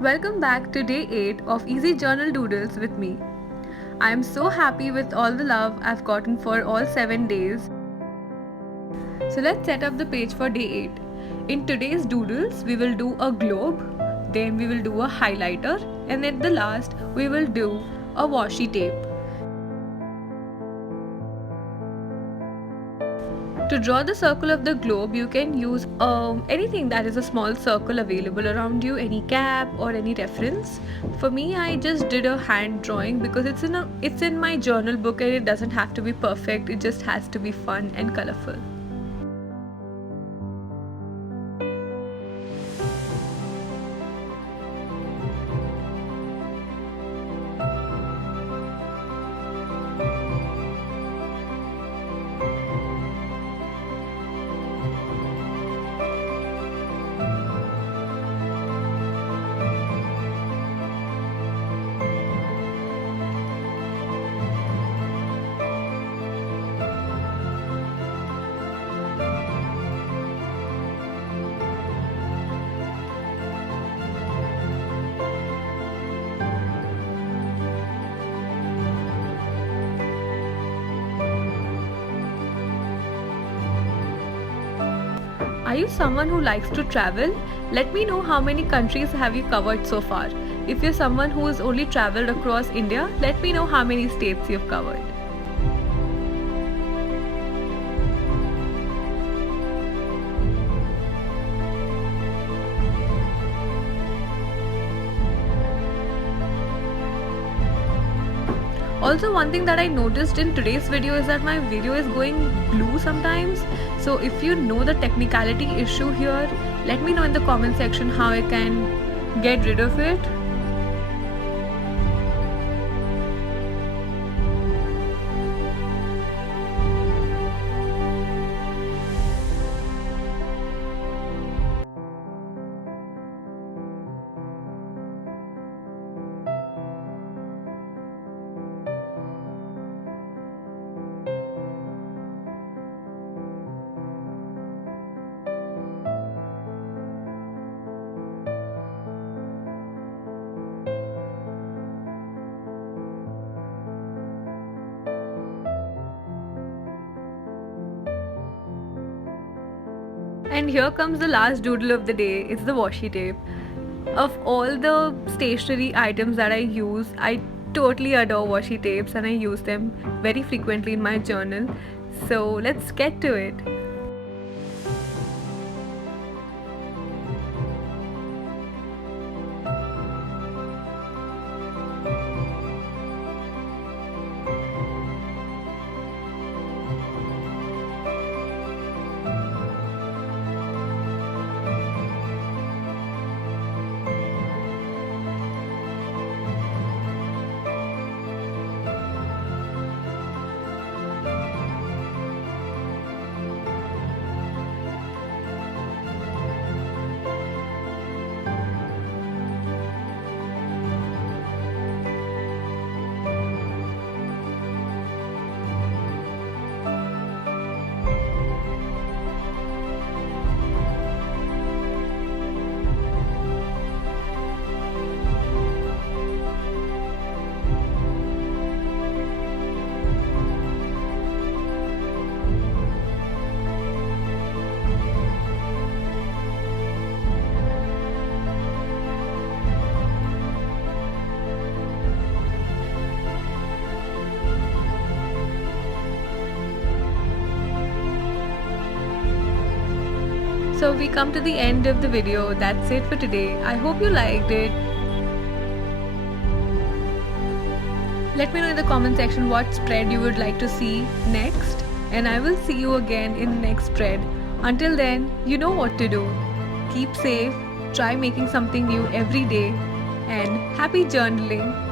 Welcome back to day 8 of Easy Journal Doodles with me. I am so happy with all the love I've gotten for all 7 days. So let's set up the page for day 8. In today's doodles, we will do a globe, then we will do a highlighter, and at the last, we will do a washi tape. To draw the circle of the globe, you can use anything that is a small circle available around you, any cap or any reference. For me, I just did a hand drawing because it's in my journal book and it doesn't have to be perfect. It just has to be fun and colorful. Are you someone who likes to travel? Let me know how many countries have you covered so far. If you're someone who has only traveled across India, let me know how many states you've covered. Also, one thing that I noticed in today's video is that my video is going blue sometimes. So if you know the technicality issue here, let me know in the comment section how I can get rid of it. And here comes the last doodle of the day. It's the washi tape. Of all the stationery items that I use, I totally adore washi tapes and I use them very frequently in my journal. So let's get to it. So we come to the end of the video. That's it for today. I hope you liked it. Let me know in the comment section what spread you would like to see next, and I will see you again in the next spread. Until then, you know what to do. Keep safe, try making something new every day, and happy journaling.